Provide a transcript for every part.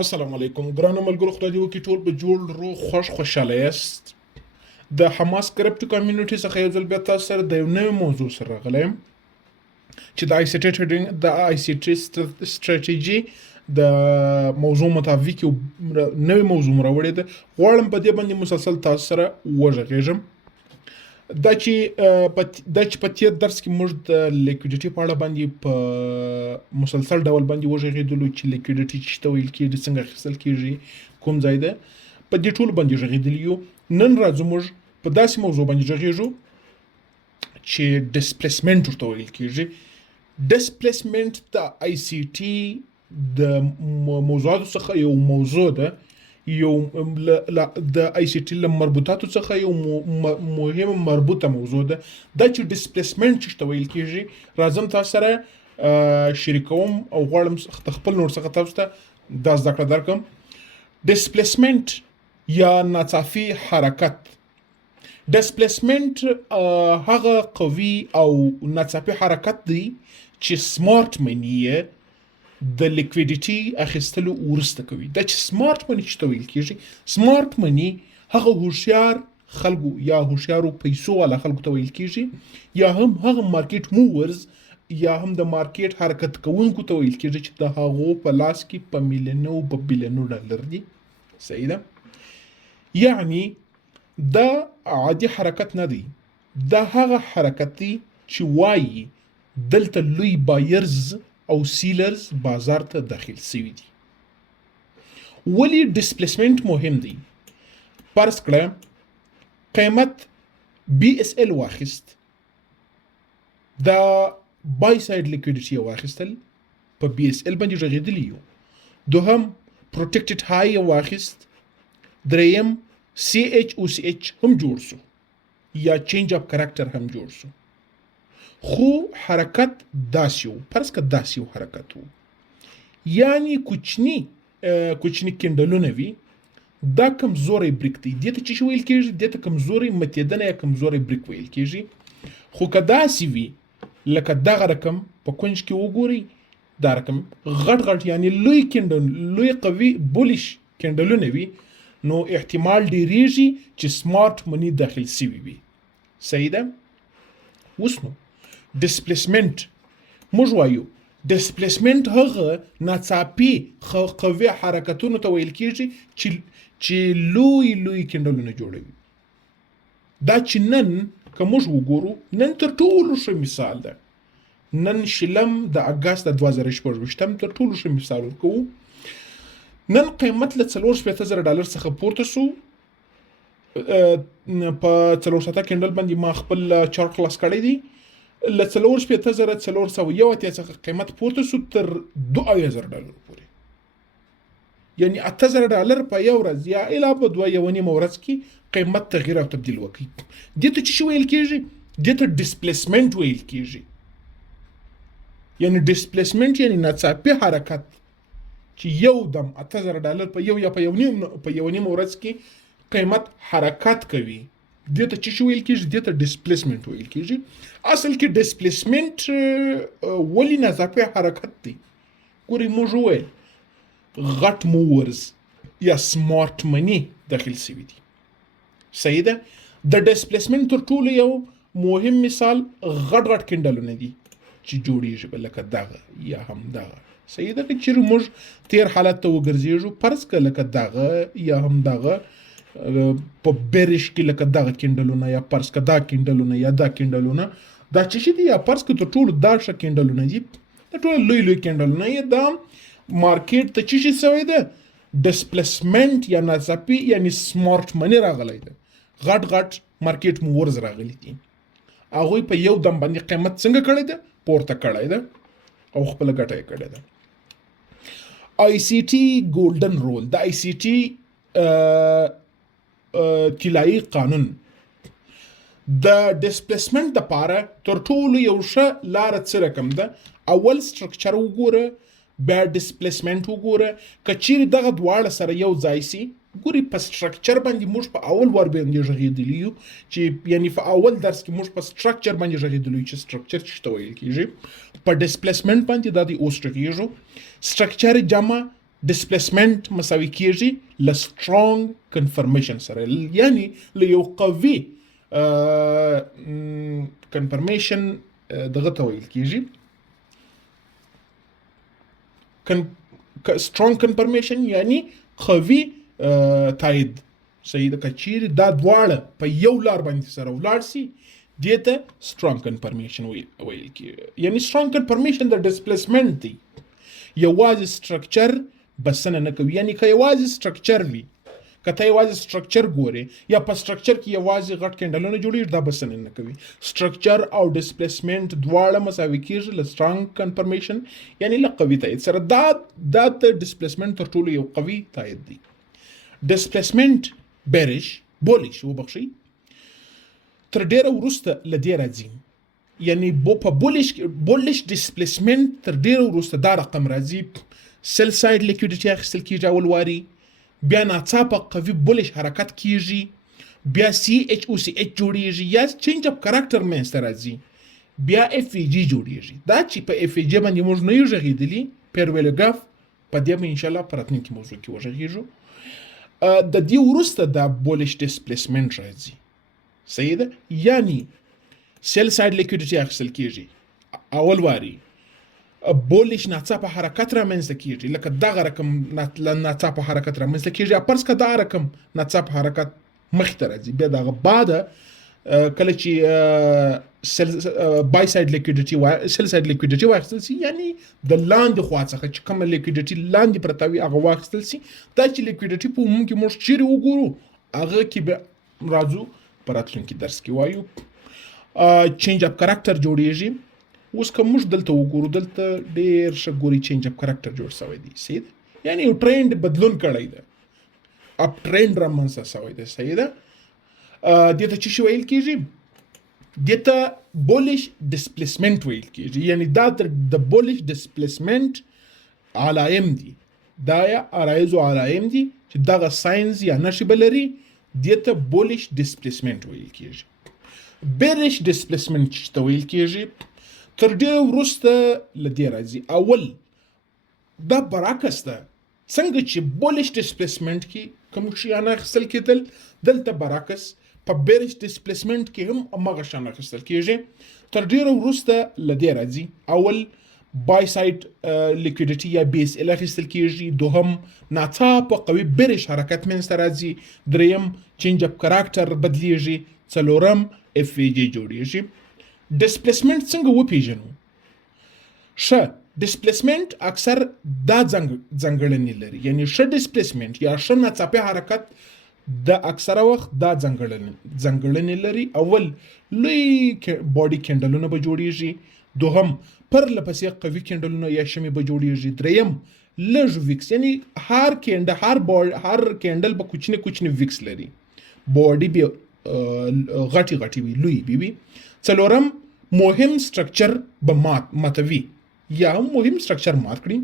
السلام علیکم ګرانو ملګرو، خدای دې وکړي ټول به جوړ روغ خوشحاله یاست. د حماس کریپټو کمیونټي څخه یو ځل بیا تاسو سره د یو نوې موضوع سره راغلی یم چې د آی سی ټي سټریټیجي د موضوع مطابق یو نوې موضوع مو راوړې ده. غواړم په دې باندې مسلسل تاسو سره وغږېږم. دا چې په تېر درس کې موږ د لیکویډیټي په اړه باندې په مسلسل ډول باندې وغږېدلو چې لیکویډیټي څه ته ویل کېږي، څنګه اخیستل کېږي، کوم ځای ده، په دې ټولو باندې غږېدلي یو. نن راځو موږ په داسې موضوع باندې غږېږو چې ډسپلیسمنټ ورته ویل کېږي. ډسپلیسمنټ د آی سی ټي د موضوعاتو څخه یو موضوع ده، یو د آی سی ټي له مربوطاتو څخه یو مهم مربوطه موضوع ده. دا چې ډسپلیسمنټ چې ته ویل کېږي، راځم تاسو سره شریکوم او غواړم خپل نور څخه تاسو ته دا زده کړه درکړم. ډسپلیسمنټ یا ناڅاپي حرکت. ډسپلیسمنټ هغه قوي او ناڅاپي حرکت دی چې سمارټ منی د لیکویډیټي اخیستلو وروسته کوي. دا چې سمارټ منی چې ته ویل کېږي، سمارټ منی هغه هوښیار خلکو یا هوښیارو پیسو والا خلکو ته ویل کېږي، یا هم هغه مارکیټ موورز یا هم د مارکیټ حرکت کوونکو ته ویل کېږي چې د هغو په لاس کې په میلیونو په بیلیونو ډالر دي. صحیح ده؟ یعنی دا عادي حرکت نه دی، دا هغه حرکت دی چې وایي دلته لوی بایرز او سیلرز بازار ته داخل سوي دي. ولی ډسپلیسمنټ مهم دی؟ فرض کړه قیمت BSL واخیست، دا بای ساید لیکویډیټي واخیستل، په BSL باندې غږېدلی یو. دوهم پروټیکټډ های واخیست. دریم CHOCH هم جوړ سو یا چینج اپ کریکټر هم جوړ سو. خو حرکت داسې وو، فرض که داسې یو حرکت وو، یعنی کوچني کینډلونه وي، دا کمزوری بریک دی. دې ته څه ویل کېږي؟ دې ته کمزوری متیدنه یا کمزوری بریک ویل کېږي. خو که داسې وي لکه دغه رقم په کونج کې وګورئ، دا رقم غټ یعنی لوی کینډل، لوی قوي بولیش کینډلونه وي، نو احتمال ډیریږي چې سمارټ منی داخل سوي وي. صحیح ده؟ اوس نو ډسپلیسمنټ موږ وایو ډسپلیسمنټ هغه ناڅاپي قوي حرکتونو ته ویل کېږي چې لوی کینډلونه جوړوي. دا چې نن که موږ وګورو، نن تر ټولو ښه مثال ده، نن شلم د اګست د 2024 تر ټولو ښه مثال ورکوو. نن قیمت له 4,000 ډالر څخه پورته سو. په 400 کینډل باندې ما خپل چارت خلاص کړی دی. له 4,401 څخه قیمت پورته سو تر 2,000 ډالر پورې، یعنی 8,000 ډالر په یو ورځ یا الا په 2.5 ورځ کې قیمت تغییر او تبدیل وکړي. دې ته څه ویل کېږي؟ دې ته ډسپلیسمنټ ویل کېږي. یعنی ډسپلیسمنټ یعنی ناڅاپي حرکت چې یو دم 8,000 ډالر په یو یا په یو نیم ورځ کې قیمت حرکت کوي. دې ته څه ویل کېږي؟ دې ته ډسپلیسمنټ ویل کېږي. اصل کې ډسپلیسمنټ ولی ناڅاپي حرکت دی. ګورئ موږ وویل غټ موورز یا سمارټ منی داخل سوي دي. صحیح ده؟ د ډسپلیسمنټ تر ټولو یو مهم مثال غټ کینډلونه دي چې جوړیږي، لکه دغه یا هم دغه. صحیح ده؟ چې موږ تیر حالت ته وګرځېږو، فرض که لکه دغه یا هم دغه په بیرش کې لکه دغه کینډلونه، یا فرض که دا کینډلونه یا دا کینډلونه، دا چې دي، یا فرض که تر ټولو دا ښه کینډلونه دي، دا ټول لوی کینډلونه یې دا مارکیټ ته څه سوی ده؟ ډسپلیسمنټ یا ناڅاپي یعنی سمارټ منی راغلی ده. غټ مارکیټ موورز راغلي دي، هغوی په یو دم باندې قیمت څنګه کړی ده؟ پورته کړی ده او خپل ګټه یې کړې ده. آی سی ټي ګولډن رول، د آی سی ټي طلایي قانون د ډسپلیسمنټ دپاره تر ټولو یو ښه لاره څه رقم ده؟ اول سټرکچر وګوره، بیا ډسپلیسمنټ وګوره. که چیرې دغه دواړه سره یو ځای سي، ګوري په سټرکچر باندې موږ په اول وار باندې غږېدلی یو، چې یعنی په اول درس کې موږ په سټرکچر باندې غږېدلی یو چې سټرکچر څه ته ویل کېږي. په ډسپلیسمنټ باندې دا د اوس غږېږو. سټرکچر جمع displacement مساوي کیږي ل strong conformation سره، یعنی ل یو قوي conformation دغه ته ویل کیږي strong conformation یعنی قوي تایید. صحیح ده. که چیرې دا دواړه په یو لار باندې سره ولاړ سي دې ته strong conformation ویل کیږي. یعنی strong conformation د displacement دی، یوازې structure بسنه نه کوي. یعنی که یوازې structure وي، که ته یوازې structure ګورې یا په structure کې یوازې غټ کینډلونه جوړېږي، دا بسنه نه کوي. structure او displacement دواړه مساوي کیږي له strong conformation یعنی له قوي تایید سره. دا ته displacement تر ټولو یو قوي تایید دی. displacement بولیش وبخښئ تر ډیره وروسته له دې راځي. یعنی په بولیش displacement تر ډیره وروسته دا رقم راځي. سیل ساید لیکویډیټي اخیستل کیږي اول واري، بیا ناڅاپه قوي بولیش حرکت کیږي، بیا CHOCH جوړیږي یا چینج اپ کاراکټر منځته راځي، بیا FAG جوړیږي. دا چې په FAG باندې موږ نه یو غږیدلی پیرویلوګراف، په دې به ان شاء الله په راتلونکي موضوع کې وغږیږو. د دې وروسته دا بولیش ډسپلیسمنت راځي. صحیح ده. یعنی سیل ساید لیکویډیټي اخیستل کیږي اول واري، بولیش ناڅاپه حرکت رامنځته کیږي، لکه دغه رقم ناڅاپه حرکت رامنځته کیږي، پرس که دا رقم ناڅاپه حرکت مخې ته راځي. بیا دغه بعده کله چې بای ساید لیکویډیټي سیل ساید لیکویډیټي واخیستل سي، یعنی د لاندې خوا څخه چې کومه لیکویډیټي لاندې پرته وي هغه واخیستل سي. دا چې لیکویډیټي په عموم کې موږ چیرې وګورو هغه کې به راځو په راتلونکي درس کې وایو. چینج اپ کاراکټر جوړیږي. اوس که موږ دلته وګورو، دلته ډېر ښه ګوري چینج اپ کاراکټر جوړ شوی دی. صحیح ده. یعنی یو ټرینډ بدلون کړی ده، اپ ټرینډ رامنځته شوی دی. صحیح ده. دې ته څه شی ویل کیږي؟ دې ته بولیش ډسپلیسمنت ویل کیږي. یعنی دا د بولیش ډسپلیسمنت علایم دي، دا یا عرایضو علایم دي چې دغه ساینز یا نښې به لري، دې ته بولیش ډسپلیسمنت ویل کیږي. بیریش ډسپلیسمنت چې ته ویل کیږي تر ډیره وروسته له دې راځي. اول دا برعکس ده، څنګه چې بولیش ډسپلیسمنت کې کوم شیان اخیستل کېدل، دلته برعکس په بیریش ډسپلیسمنت کې هم هماغه شیان اخیستل کېږي. تر ډیره وروسته له دې راځي. اول بای ساید لیکویډیټي یا BSL اخیستل کېږي، دوهم ناڅاپه قوي بیریش حرکت منځته راځي، دریم چینج اپ کاراکټر بدلیږي، څلورم FAG جوړیږي. ډسپلیسمنت څنګه وپیژنو؟ ښه ډسپلیسمنت اکثر دا ځانګړنې لري. یعنی ښه ډسپلیسمنت یا ښه ناڅاپي حرکت د اکثره وخت دا ځانګړنې لري. اول لوی باډي کینډلونه به جوړیږي، دوهم پرله پسې قوي کینډلونه یا شمې به جوړیږي، دریم لږ ویکس، یعنی هر کینډل به کوچنی ویکس لري، باډي به غټي وي، لوی وي. څلورم مهم سټرکچر به ماتوي یا هم مهم سټرکچر مات کړي.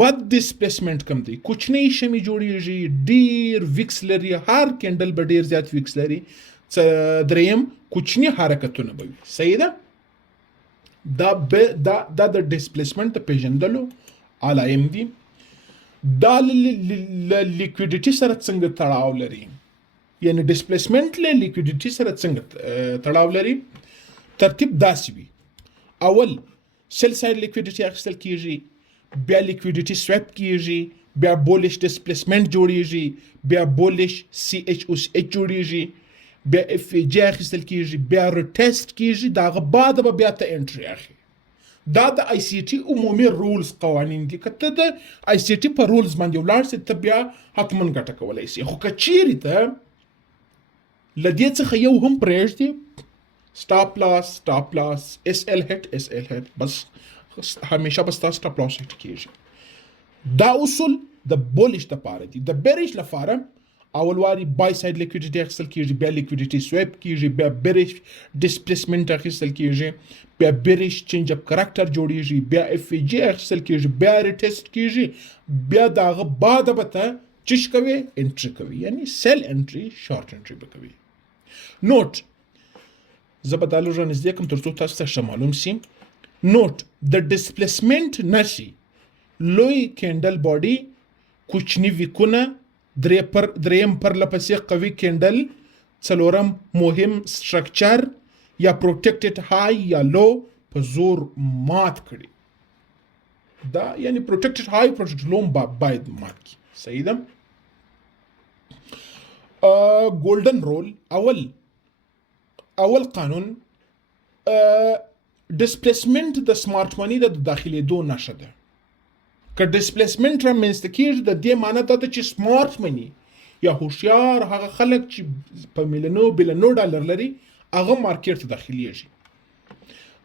بد ډسپلیسمنت کم دی، کوچنی شمې جوړیږي، ډیر ویکس لري، هر کینډل به ډیر زیات ویکس لري. دریم کوچنی حرکتونه به وي. صحیح ده. دا د ډسپلیسمنت د پیژندلو علایم دي. دا لیکویډیټي سره څنګه تړاو لري؟ یعنی ډسپلیسمنت له لیکویډیټي سره څنګه تړاو لري؟ ترتیب داسې وي. اول سیل ساید لیکویډیټي اخیستل کیږي، بیا لیکویډیټي سویپ کیږي، بیا بولیش ډسپلیسمنت جوړیږي، بیا بولیش CHOCH جوړیږي، بیا FAG اخیستل کیږي، بیا ریټیسټ کیږي، دغه بعد به بیا ته انټري اخلي. دا د ICT عمومي رولز قوانین دي. که ته د ICT په رولز باندې ولاړ سې ته بیا حتما ګټه کولی سې. خو که چیرې ته له دې څخه یو هم پرېږدې، سټاپ لاس SL هیټ بس همیشه به ستا سټاپ لاس هیټ کیږي. دا اصول د بولیش لپاره دي. د بیریش لپاره اول واري بای ساید لیکویډیټي اخیستل کیږي، بیا لیکویډیټي سویپ کیږي، بیا بیریش ډسپلیسمنت اخیستل کیږي، بیا بیریش چینج اپ کاراکټر جوړیږي، بیا FAG اخیستل کیږي، بیا ریټیسټ کیږي، بیا دغه بعد به ته چش کوي انټری کوي، یعنی سیل انټری شارټ انټری به کوي. نوٹ زه به دا لږ رانږدې کړم تر څو تاسو ته ښه معلوم سي. نوٹ د ډسپلیسمنت نښې لوی کینډل باډي کوچني ویکونه، دریم پرله پسې قوي کینډل، څلورم مهم سټرکچر یا پروټیکټډ های یا لو په زور مات کړي. دا یعنی پروټیکټډ های پروټیکټډ لو باید مات کړي. صحیح ده. ګولډن رول، اول قانون ډسپلیسمنت د سمارټ منی د داخلېدو نښه ده. که ډسپلیسمنت رامنځته کېږي د دې معنی دا ده چې سمارټ منی یا هوښیار هغه خلک چې په میلیونو بلیونو ډالر لري هغه مارکیټ ته داخلېږي.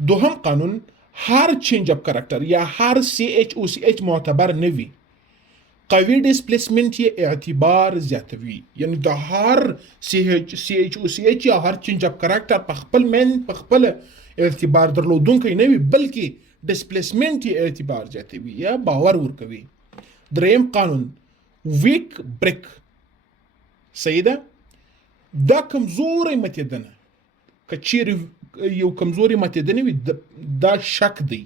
دوهم قانون، هر چینج اپ کریکټر یا هر CH معتبر نه وي. قوي ډسپلیسمنت یې اعتبار زیاتوي، یعنی د هر CH یا هر چینج اپ کریکټر په خپل اعتبار درلودونکی نه وي، بلکې ډسپلیسمنت یې اعتبار زیاتوي یا باور ورکوي. دریم قانون، ویک بریک. صحیح ده. دا کمزوري ماتېدنه، که چیرې یو کمزوري ماتېدنه وي دا شک دی.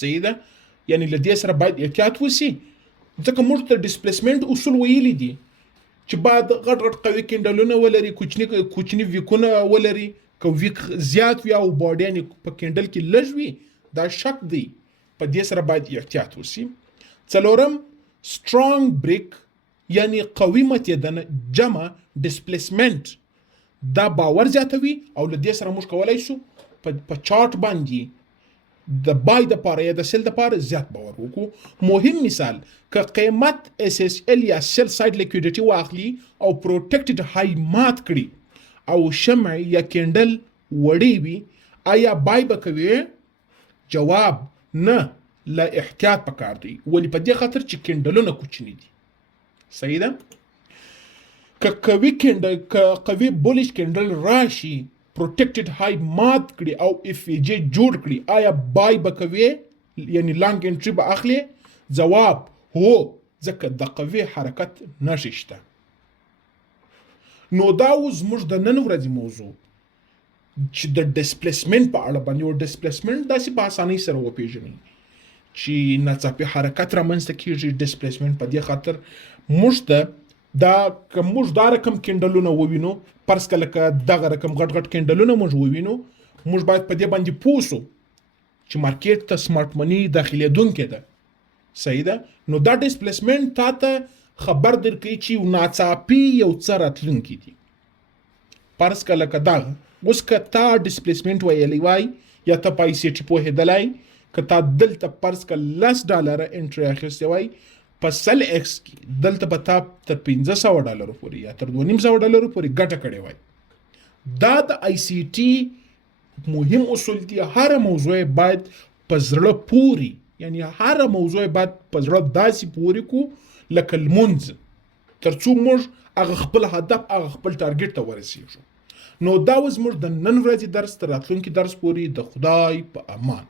صحیح ده. یعنی له دې سره باید احتیاط وشي، ځکه موږ ته ډسپلیسمنت اصول ویلي دي چې باید غټ قوي کینډلونه ولري، کوچني ویکونه ولري. که ویک زیات وي او باډي په کینډل کې لږ وي دا شک دی، په دې سره باید احتیاط وشي. څلورم سترونګ بریک یعنی قوي ماتېدنه جمع ډسپلیسمنت، دا باور زیاتوي او له دې سره موږ کولی شو په چارت باندې د بای د پاره یا د سیل د پاره زیات باور وکړو. مهم مثال، که قیمت SSL یا سیل ساید لیکویډیټي واخلي او پروټیکټډ های مات کړي او شمع یا کینډل وړي وي، آیا بای به کوي؟ جواب نه، لا احتیاط پکار دی. ولی په دې خاطر چې کینډلونه کوچني دي. صحیح ده. که قوي بولیش کینډل راشي، پروټیکټډ های مات کړي او FJ جوړ کړي، آیا بای به کوي یعنی لانګ انټری به اخلي؟ جواب هو، ځکه د قوي حرکت نښې شته. نو دا اوس زموږ د نن ورځې موضوع چې د ډسپلیسمنت په اړه باندې، او ډسپلیسمنت داسې په اسانۍ سره وپېژنئ چې ناڅاپي حرکت رامنځته کېږي. ډسپلیسمنت په دې خاطر موږ ته که موږ دا رقم کینډلونه ووینو، فرض کړه لکه دغه رقم غټ کینډلونه موږ ووینو، موږ باید په دې باندې پوه شو چې مارکیټ ته سمارټ منی داخلېدونکې ده. صحیح ده. نو دا ډسپلیسمنت تا ته خبر درکوي چې ناڅاپي یو څه راتلونکي دي. فرض کړه لکه دغه اوس که تا ډسپلیسمنت ویلی وای یا ته په ICT پوهېدلی، که تا دلته فرض کړه $10 انټري اخیستی وای، په 100x کې دلته به تا تر $500 پورې یا تر $250 پورې ګټه کړې وای. دا د ICT مهم اصول دي. هر موضوع باید په زړه پورې، یعنی هر موضوع باید په زړه داسې پورې کو لکه لمونځ، تر څو موږ هغه خپل هدف هغه خپل ټارګټ ته ورسېږو. نو دا زموږ د نن ورځې درس تر راتلونکي درس پورې د خدای په امان.